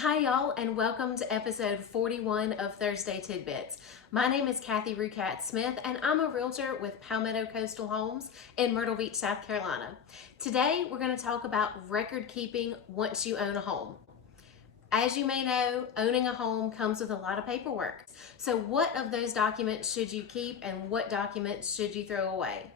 Hi y'all, and welcome to episode 41 of Thursday Tidbits. My name is Kathy Rucat Smith and I'm a realtor with Palmetto Coastal Homes in Myrtle Beach, South Carolina. Today we're going to talk about record keeping once you own a home. As you may know, owning a home comes with a lot of paperwork. So what of those documents should you keep and what documents should you throw away?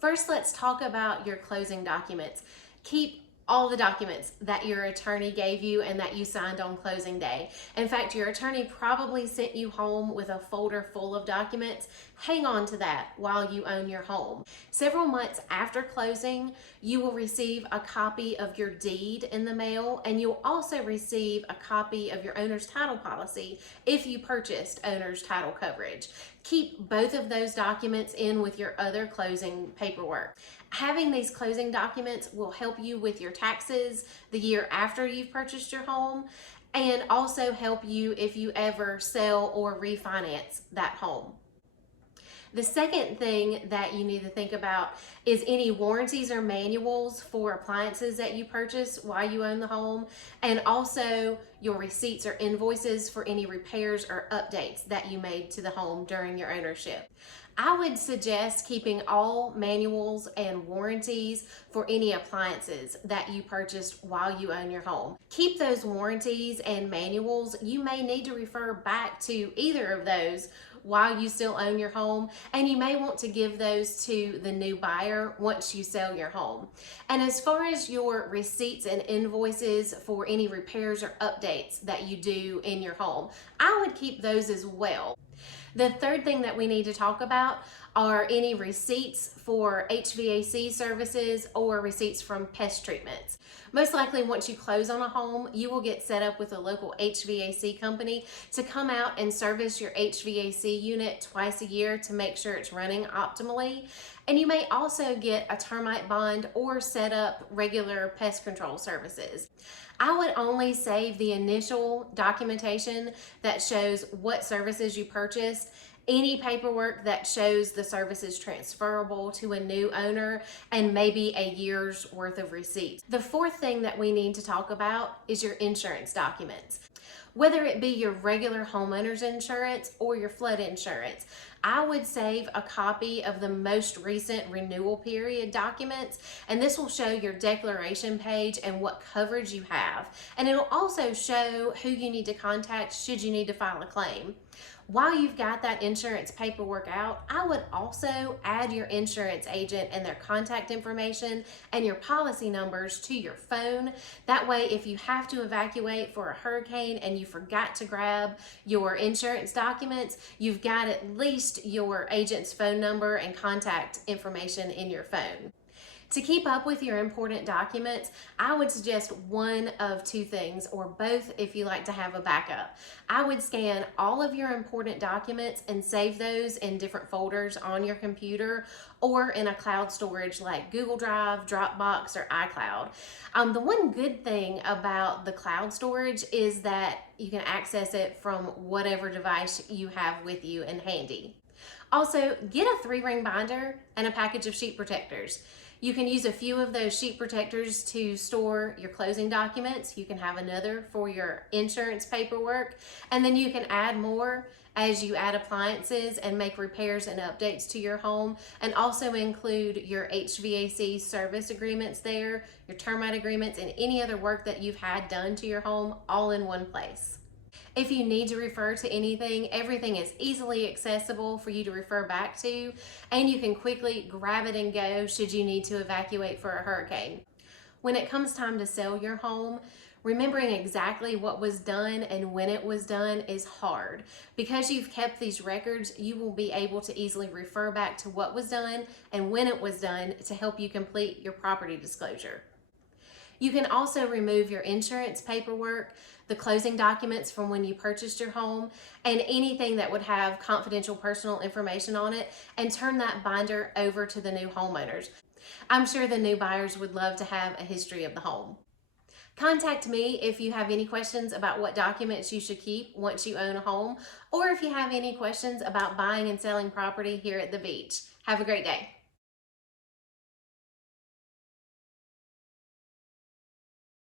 First, let's talk about your closing documents. Keep all the documents that your attorney gave you and that you signed on closing day. In fact, your attorney probably sent you home with a folder full of documents. Hang on to that while you own your home. Several months after closing, you will receive a copy of your deed in the mail, and you'll also receive a copy of your owner's title policy if you purchased owner's title coverage. Keep both of those documents in with your other closing paperwork. Having these closing documents will help you with your taxes the year after you've purchased your home, and also help you if you ever sell or refinance that home. The second thing that you need to think about is any warranties or manuals for appliances that you purchase while you own the home, and also your receipts or invoices for any repairs or updates that you made to the home during your ownership. I would suggest keeping all manuals and warranties for any appliances that you purchased while you own your home. Keep those warranties and manuals. You may need to refer back to either of those while you still own your home, and you may want to give those to the new buyer once you sell your home. And as far as your receipts and invoices for any repairs or updates that you do in your home, I would keep those as well. The third thing that we need to talk about are any receipts for HVAC services or receipts from pest treatments. Most likely, once you close on a home, you will get set up with a local HVAC company to come out and service your HVAC unit twice a year to make sure it's running optimally. And you may also get a termite bond or set up regular pest control services. I would only save the initial documentation that shows what services you purchased, any paperwork that shows the service is transferable to a new owner, and maybe a year's worth of receipts. The fourth thing that we need to talk about is your insurance documents. Whether it be your regular homeowner's insurance or your flood insurance, I would save a copy of the most recent renewal period documents, and this will show your declaration page and what coverage you have. And it'll also show who you need to contact should you need to file a claim. While you've got that insurance paperwork out, I would also add your insurance agent and their contact information and your policy numbers to your phone. That way, if you have to evacuate for a hurricane and you forgot to grab your insurance documents, you've got at least your agent's phone number and contact information in your phone. To keep up with your important documents, I would suggest one of two things, or both if you like to have a backup. I would scan all of your important documents and save those in different folders on your computer or in a cloud storage like Google Drive, Dropbox, or iCloud. The one good thing about the cloud storage is that you can access it from whatever device you have with you and handy. Also, get a 3-ring binder and a package of sheet protectors. You can use a few of those sheet protectors to store your closing documents. You can have another for your insurance paperwork, and then you can add more as you add appliances and make repairs and updates to your home, and also include your HVAC service agreements there, your termite agreements, and any other work that you've had done to your home all in one place. If you need to refer to anything, everything is easily accessible for you to refer back to, and you can quickly grab it and go should you need to evacuate for a hurricane. When it comes time to sell your home, remembering exactly what was done and when it was done is hard. Because you've kept these records, you will be able to easily refer back to what was done and when it was done to help you complete your property disclosure. You can also remove your insurance paperwork, the closing documents from when you purchased your home, and anything that would have confidential personal information on it, and turn that binder over to the new homeowners. I'm sure the new buyers would love to have a history of the home. Contact me if you have any questions about what documents you should keep once you own a home, or if you have any questions about buying and selling property here at the beach. Have a great day.